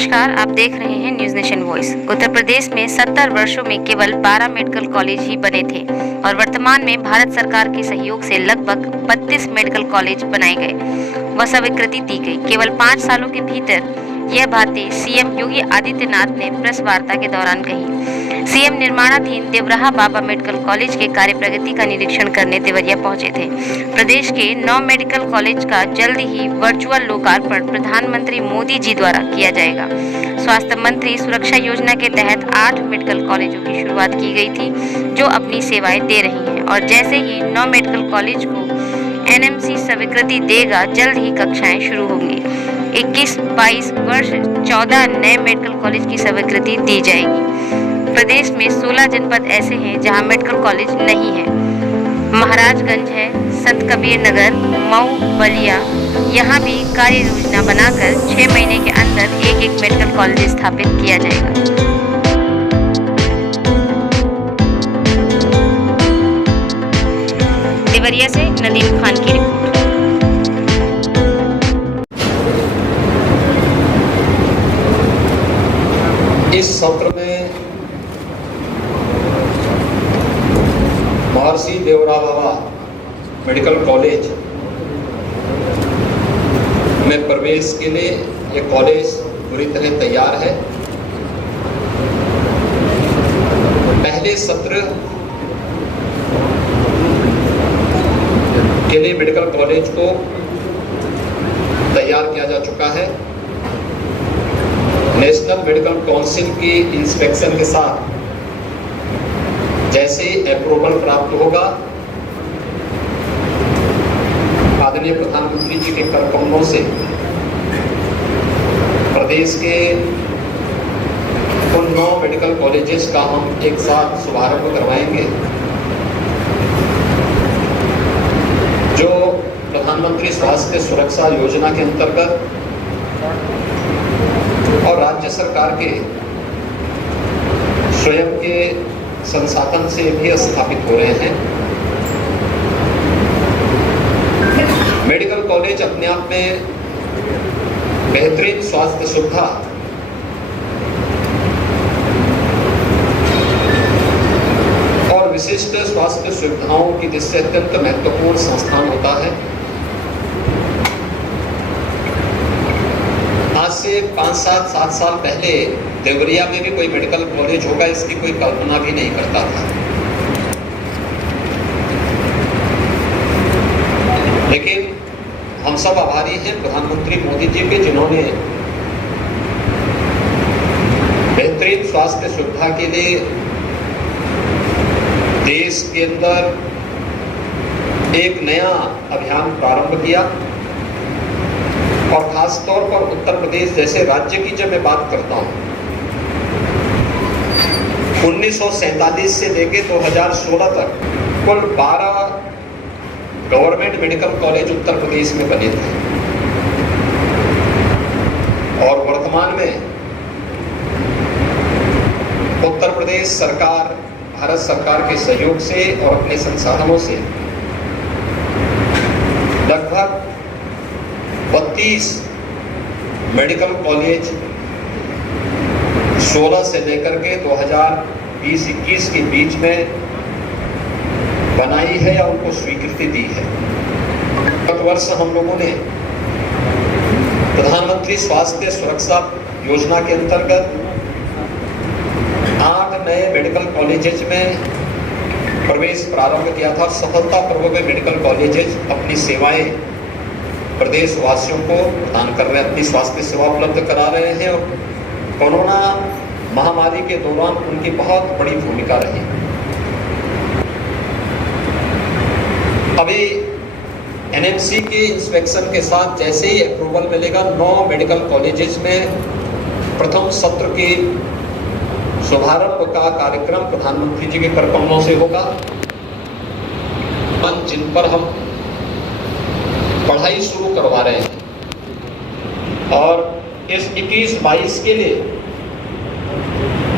नमस्कार, आप देख रहे हैं news nation voice. Uttar Pradesh में 70 वर्षों में केवल 12 मेडिकल कॉलेज ही बने थे और वर्तमान में भारत सरकार के सहयोग से लगभग 32 मेडिकल कॉलेज बनाए गए व स्वीकृति दी गई। केवल 5 सालों के भीतर यह बातें सीएम योगी आदित्यनाथ ने प्रेस वार्ता के दौरान कही। सीएम निर्माणाधीन देवराहा बाबा मेडिकल कॉलेज के कार्य प्रगति का निरीक्षण करने देवरिया पहुंचे थे। प्रदेश के 9 मेडिकल कॉलेज का जल्द ही वर्चुअल लोकार्पण प्रधानमंत्री मोदी जी द्वारा किया जाएगा। स्वास्थ्य मंत्री सुरक्षा योजना के तहत 8 मेडिकल कॉलेजों की शुरुआत की गई थी जो अपनी सेवाएं दे रही हैं और जैसे ही 9 मेडिकल कॉलेज को एनएमसी स्वीकृति देगा, जल्द ही कक्षाएं शुरू होंगी। 21-22 वर्ष 14 नए मेडिकल कॉलेज की स्वीकृति दी जाएगी। प्रदेश में 16 जनपद ऐसे हैं जहां मेडिकल कॉलेज नहीं है। महाराजगंज है, संत कबीर नगर, मऊ, बलिया। यहां भी कार्य योजना बनाकर 6 महीने के अंदर एक मेडिकल कॉलेज स्थापित किया जाएगा। देवरिया से नदीम खान की रिपोर्ट। इस सत्र में महर्षि देवराहा बाबा मेडिकल कॉलेज में प्रवेश के लिए ये कॉलेज पूरी तरह तैयार है। पहले सत्र के लिए मेडिकल कॉलेज को तैयार किया जा चुका है। नेशनल मेडिकल काउंसिल की इंस्पेक्शन के साथ जैसे ही अप्रूवल प्राप्त होगा, आदरणीय प्रधानमंत्री जी के कर कमलों से प्रदेश के उन 9 मेडिकल कॉलेजेस का हम एक साथ शुभारंभ करवाएंगे जो प्रधानमंत्री स्वास्थ्य सुरक्षा योजना के अंतर्गत और राज्य सरकार के स्वयं के संसाधन से भी स्थापित हो रहे हैं। मेडिकल कॉलेज अपने आप में बेहतरीन स्वास्थ्य सुविधा और विशिष्ट स्वास्थ्य सुविधाओं की दृष्टि से अत्यंत महत्वपूर्ण संस्थान होता है। आज से 5-7 साल पहले देवरिया में भी कोई मेडिकल कॉलेज होगा, इसकी कोई कल्पना भी नहीं करता था। लेकिन हम सब आभारी हैं प्रधानमंत्री मोदी जी के, जिन्होंने बेहतरीन स्वास्थ्य सुविधा के लिए देश के अंदर एक नया अभियान प्रारंभ किया और खास तौर पर उत्तर प्रदेश जैसे राज्य की जब मैं बात करता हूं, 1947 से लेकर 2016 तक कुल 12 government medical college Uttar Pradesh में बने थे और वर्तमान में उत्तर प्रदेश सरकार भारत सरकार के सहयोग से और अपने संसाधनों से लगभग 32 मेडिकल कॉलेज 16 से लेकर के 2020-21 के बीच में बनाई है या उनको स्वीकृति दी है। गत वर्ष हम लोगों ने प्रधानमंत्री स्वास्थ्य सुरक्षा योजना के अंतर्गत 8 नए मेडिकल कॉलेजेस में प्रवेश प्रारंभ किया था। सफलतापूर्वक मेडिकल कॉलेजेस अपनी सेवाएं प्रदेश वासियों को प्रदान कर रहे हैं, अपनी स्वास्थ्य सेवा उपलब्ध करा रहे हैं और कोरोना महामारी के दौरान उनकी बहुत बड़ी भूमिका रही। अभी एनएमसी की इंस्पेक्शन के साथ जैसे ही अप्रूवल मिलेगा, 9 मेडिकल कॉलेजेस में प्रथम सत्र की शुभारंभ का कार्यक्रम प्रधानमंत्री जी के कर कमलों से होगा, जिन पर हम पढ़ाई शुरू करवा रहे हैं और इस 21-22 के लिए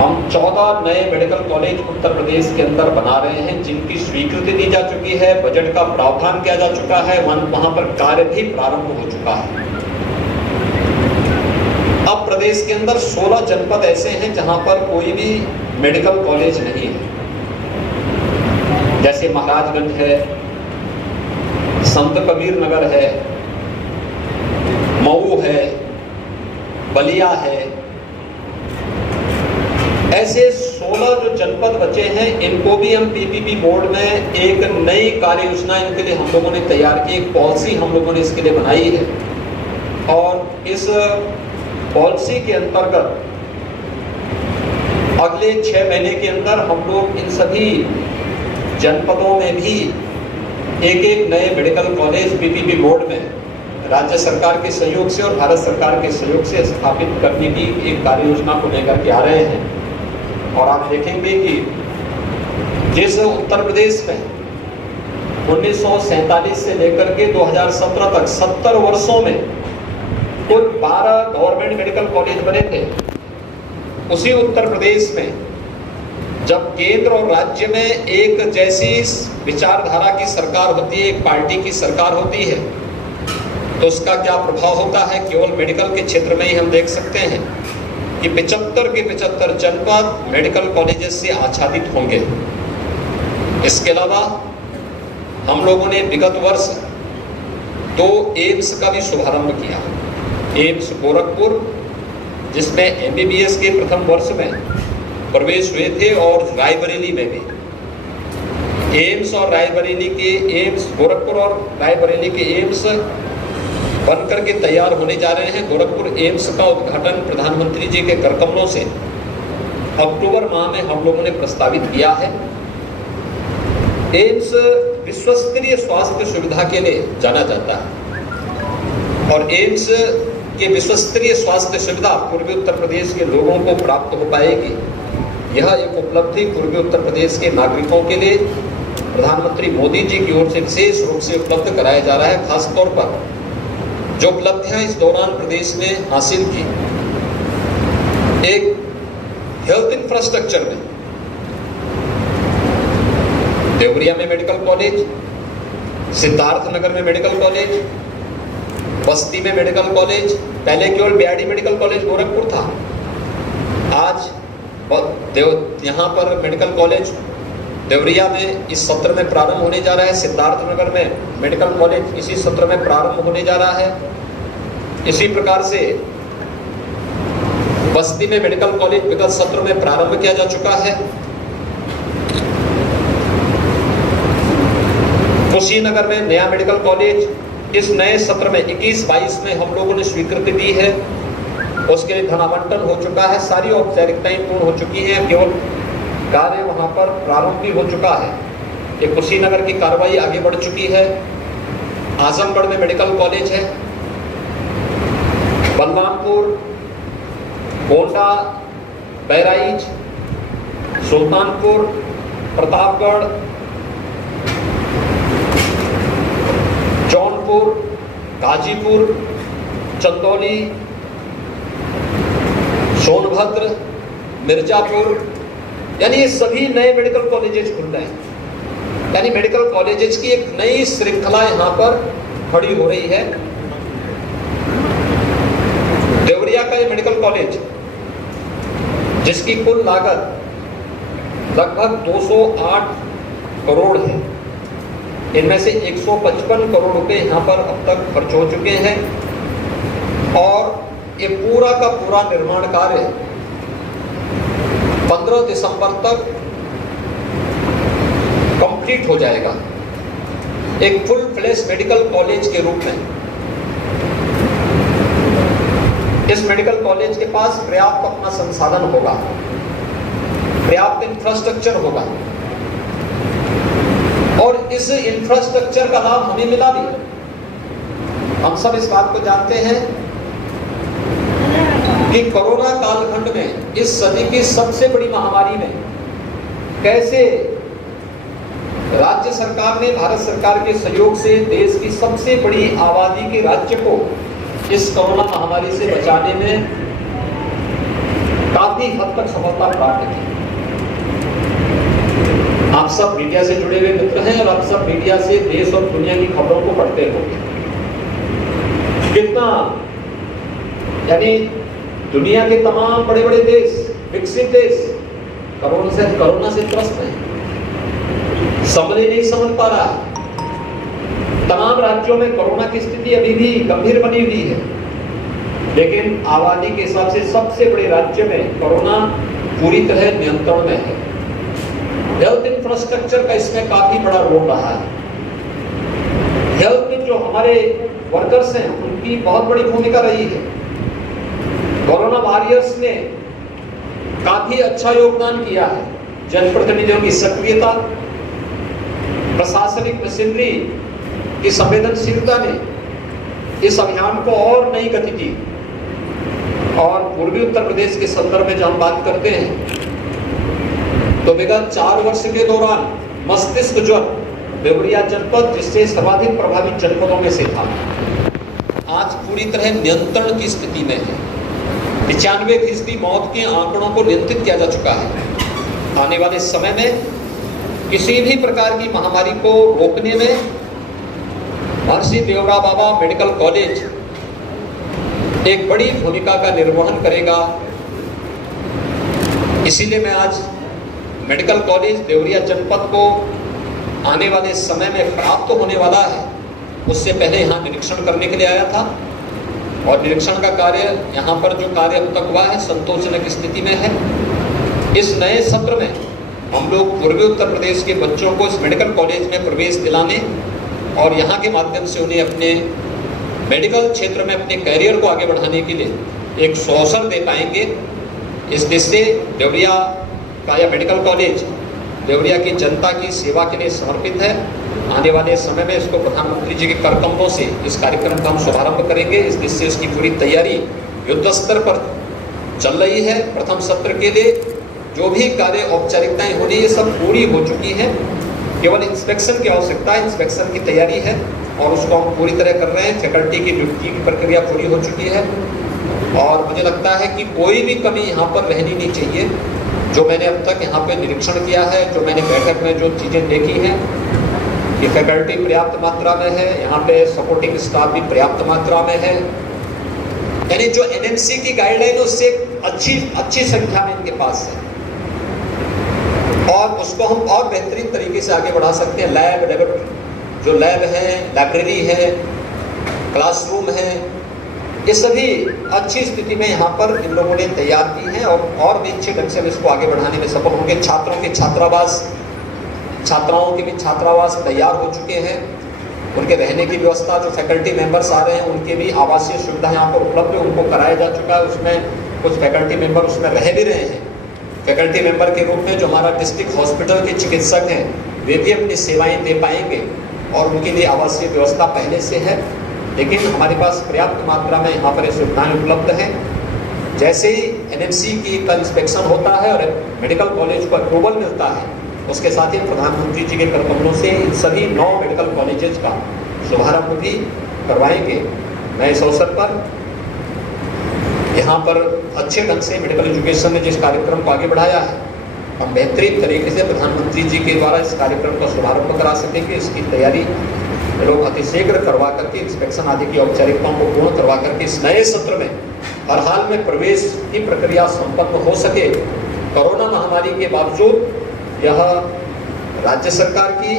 हम 14 नए मेडिकल कॉलेज उत्तर प्रदेश के अंदर बना रहे हैं जिनकी स्वीकृति दी जा चुकी है, बजट का प्रावधान किया जा चुका है, वहां पर कार्य भी प्रारंभ हो चुका है। अब प्रदेश के अंदर 16 जनपद ऐसे हैं जहां पर कोई भी मेडिकल कॉलेज नहीं है। जैसे महाराजगंज है, संत कबीर नगर है, मऊ है, बलिया है। ऐसे 16 जो जनपद बचे हैं, इनको भी हम पीपीपी बोर्ड में एक नई कार्य योजना इनके लिए हम लोगों ने तैयार की, एक पॉलिसी हम लोगों ने इसके लिए बनाई है। और इस पॉलिसी के अंतर्गत अगले 6 महीने के अंदर हम लोग इन सभी जनपदों में भी एक नए मेडिकल कॉलेज पीपीपी बोर्ड में राज्य सरकार के सहयोग से और भारत सरकार के सहयोग से स्थापित करने की एक कार्य योजना को लेकर के आ रहे हैं। और आप देखेंगे कि जिस उत्तर प्रदेश में 1947 से लेकर के 2017 तक 70 वर्षों में कुल 12 गवर्नमेंट मेडिकल कॉलेज बने थे, उसी उत्तर प्रदेश में जब केंद्र और राज्य में एक जैसी विचारधारा की सरकार होती है, एक पार्टी की सरकार होती है, तो उसका क्या प्रभाव होता है केवल मेडिकल के क्षेत्र में ही हम देख सकते हैं कि 75 के 75 जनपद मेडिकल कॉलेजेस से आच्छादित होंगे। इसके अलावा हम लोगों ने विगत वर्ष 2 एम्स का भी शुभारंभ किया। एम्स गोरखपुर, जिसमें एमबीबीएस के प्रथम वर्ष में प्रवेश हुए थे, और रायबरेली में भी एम्स और रायबरेली के एम्स, गोरखपुर और रायबरेली के एम्स बनकर के तैयार होने जा रहे हैं। गोरखपुर एम्स का उद्घाटन प्रधानमंत्री जी के कर कमलों से अक्टूबर माह में हम लोगों ने प्रस्तावित किया है। एम्स विश्वस्तरीय स्वास्थ्य सुविधा के लिए जाना जाता है, और एम्स के विश्वस्तरीय स्वास्थ्य सुविधा पूर्वी उत्तर प्रदेश के लोगों को प्राप्त हो पाएगी। यह एक उपलब्धि पूर्वी उत्तर प्रदेश के नागरिकों के लिए प्रधानमंत्री मोदी जी की ओर से विशेष रूप से उपलब्ध कराया जा रहा है। खासतौर पर जो उपलब्धियां इस दौरान प्रदेश ने हासिल की, एक हेल्थ इंफ्रास्ट्रक्चर में देवरिया में मेडिकल कॉलेज, सिद्धार्थ नगर में मेडिकल कॉलेज, बस्ती में मेडिकल कॉलेज। पहले केवल बीआरडी मेडिकल कॉलेज गोरखपुर था, आज यहाँ पर मेडिकल कॉलेज देवरिया में इस सत्र में प्रारंभ होने जा रहा है। सिद्धार्थ नगर में मेडिकल कॉलेज इसी सत्र में प्रारंभ होने जा रहा है। इसी प्रकार से बस्ती में मेडिकल कॉलेज विगत सत्र में प्रारंभ किया जा चुका है। कुशीनगर में नया मेडिकल कॉलेज इस नए सत्र में 21-22 में हम लोगों ने स्वीकृति दी है। उसके लिए धनावंटन हो चुका है, सारी औपचारिकताएं पूर्ण हो चुकी हैं, केवल कार्य वहां पर प्रारंभ भी हो चुका है। ये कुशीनगर की कार्रवाई आगे बढ़ चुकी है। आजमगढ़ में मेडिकल कॉलेज है, बलरामपुर, गोंडा, बहराइच, सुल्तानपुर, प्रतापगढ़, जौनपुर, गाजीपुर, चंदौली, सोनभद्र, मिर्जापुर, यानी ये सभी नए मेडिकल कॉलेजेस खुल रहे हैं। यानी मेडिकल कॉलेजेस की एक नई श्रृंखला यहाँ पर खड़ी हो रही है। देवरिया का ये मेडिकल कॉलेज, जिसकी कुल लागत लगभग 208 करोड़ है, इनमें से 155 करोड़ रुपए यहाँ पर अब तक खर्च हो चुके हैं, और ये पूरा का पूरा निर्माण कार्य 15 दिसंबर तक कंप्लीट हो जाएगा, एक फुल फ्लैश मेडिकल कॉलेज के रूप में। इस मेडिकल कॉलेज के पास पर्याप्त अपना संसाधन होगा, पर्याप्त इंफ्रास्ट्रक्चर होगा, और इस इंफ्रास्ट्रक्चर का लाभ हमें मिला भी। हम सब इस बात को जानते हैं कि कोरोना कालखंड में, इस सदी की सबसे बड़ी महामारी में, कैसे राज्य सरकार ने भारत सरकार के सहयोग से देश की सबसे बड़ी आबादी के राज्य को इस कोरोना महामारी से बचाने में काफी हद तक सफलता प्राप्त की। आप सब मीडिया से जुड़े हुए मित्र हैं, और आप सब मीडिया से देश और दुनिया की खबरों को पढ़ते होंगे। कितना, यानी दुनिया के तमाम बड़े बड़े देश, विकसित देश कोरोना से त्रस्त हैं, संभले नहीं संभल पा रहा। तमाम राज्यों में कोरोना की स्थिति अभी भी गंभीर बनी हुई है, लेकिन आबादी के हिसाब से सबसे बड़े राज्य में कोरोना पूरी तरह नियंत्रण में है। हेल्थ इंफ्रास्ट्रक्चर का इसमें काफी बड़ा रोल रहा है। हेल्थ में जो हमारे वर्कर्स हैं उनकी बहुत बड़ी भूमिका रही है। कोरोना वॉरियर्स ने काफी अच्छा योगदान किया है। जनप्रतिनिधियों की सक्रियता, प्रशासनिक मशीनरी की संवेदनशीलता ने इस अभियान को और नई गति दी। और पूर्वी उत्तर प्रदेश के संदर्भ में जब हम बात करते हैं तो विगत 4 वर्ष के दौरान मस्तिष्क ज्वर देवरिया जनपद जिससे सर्वाधिक प्रभावित जनपदों में से था, आज पूरी तरह नियंत्रण की स्थिति में है। 95% मौत के आंकड़ों को नियंत्रित किया जा चुका है। आने वाले समय में किसी भी प्रकार की महामारी को रोकने में महर्षि देवराव बाबा मेडिकल कॉलेज एक बड़ी भूमिका का निर्वहन करेगा। इसीलिए मैं आज मेडिकल कॉलेज देवरिया जनपद को आने वाले समय में प्राप्त होने वाला है, उससे पहले यहाँ निरीक्षण करने के लिए आया था। और निरीक्षण का कार्य, यहाँ पर जो कार्य अब तक हुआ है, संतोषजनक स्थिति में है। इस नए सत्र में हम लोग पूर्वी उत्तर प्रदेश के बच्चों को इस मेडिकल कॉलेज में प्रवेश दिलाने और यहाँ के माध्यम से उन्हें अपने मेडिकल क्षेत्र में अपने करियर को आगे बढ़ाने के लिए एक अवसर दे पाएंगे। इस दृष्टि से देवरिया का यह मेडिकल कॉलेज देवरिया की जनता की सेवा के लिए समर्पित है। आने वाले समय में इसको प्रधानमंत्री जी के कर कमलों से इस कार्यक्रम का हम शुभारंभ करेंगे। इस दृष्टि से इसकी पूरी तैयारी युद्ध स्तर पर चल रही है। प्रथम सत्र के लिए जो भी कार्य औपचारिकताएं होनी, ये सब पूरी हो चुकी हैं। केवल इंस्पेक्शन की आवश्यकता है, इंस्पेक्शन की तैयारी है और उसको हम पूरी तरह कर रहे हैं। फैकल्टी की नियुक्ति की प्रक्रिया पूरी हो चुकी है और मुझे लगता है कि कोई भी कमी यहाँ पर रहनी नहीं चाहिए। जो मैंने अब तक यहाँ पे निरीक्षण किया है, जो मैंने बैठक में जो चीज़ें देखी हैं, कि फैकल्टी पर्याप्त मात्रा में है, यहाँ पे सपोर्टिंग स्टाफ भी पर्याप्त मात्रा में है। यानी जो एनएमसी की गाइडलाइन उससे अच्छी संख्या में इनके पास है और उसको हम और बेहतरीन तरीके से आगे बढ़ा सकते हैं। जो लैब है, लाइब्रेरी है, क्लासरूम है, ये सभी अच्छी स्थिति में यहाँ पर इन लोगों ने तैयार की है और भी अच्छे ढंग से इसको आगे बढ़ाने में सफल होंगे। छात्राओं के भी छात्रावास तैयार हो चुके हैं। उनके रहने की व्यवस्था, जो फैकल्टी मेंबर्स आ रहे हैं उनके भी आवासीय सुविधा यहाँ पर उपलब्ध है, उनको कराया जा चुका है। उसमें कुछ फैकल्टी मेंबर उसमें रह भी रहे हैं। फैकल्टी मेंबर के रूप में जो हमारा डिस्ट्रिक्ट हॉस्पिटल के चिकित्सक हैं, वे भी अपनी सेवाएं दे पाएंगे और उनके लिए आवासीय व्यवस्था पहले से है। लेकिन हमारे पास पर्याप्त मात्रा में यहाँ पर ये सुविधाएं उपलब्ध हैं। जैसे ही एनएमसी की का इंस्पेक्शन होता है और मेडिकल कॉलेज को अप्रूवल मिलता है, उसके साथ ही प्रधानमंत्री जी के कर कमलों से इन सभी 9 मेडिकल कॉलेजेस का शुभारंभ भी करवाएंगे। मैं इस अवसर पर यहाँ पर अच्छे ढंग से मेडिकल एजुकेशन ने जिस कार्यक्रम को आगे बढ़ाया है, हम बेहतरीन तरीके से प्रधानमंत्री जी के द्वारा इस कार्यक्रम का शुभारंभ करा सकेंगे। इसकी तैयारी लोग अतिशीघ्र करवा करके इंस्पेक्शन आदि की औपचारिकताओं को पूर्ण करवा करके इस नए सत्र में हर हाल में प्रवेश की प्रक्रिया संपन्न हो सके। कोरोना महामारी के बावजूद यह राज्य सरकार की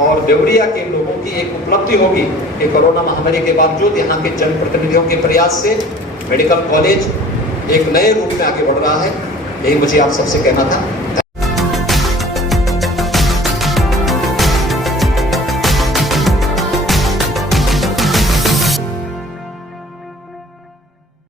और देवरिया के लोगों की एक उपलब्धि होगी कि कोरोना महामारी के बावजूद यहाँ के जनप्रतिनिधियों के प्रयास से मेडिकल कॉलेज एक नए रूप में आगे बढ़ रहा है। यही मुझे आप सबसे कहना था।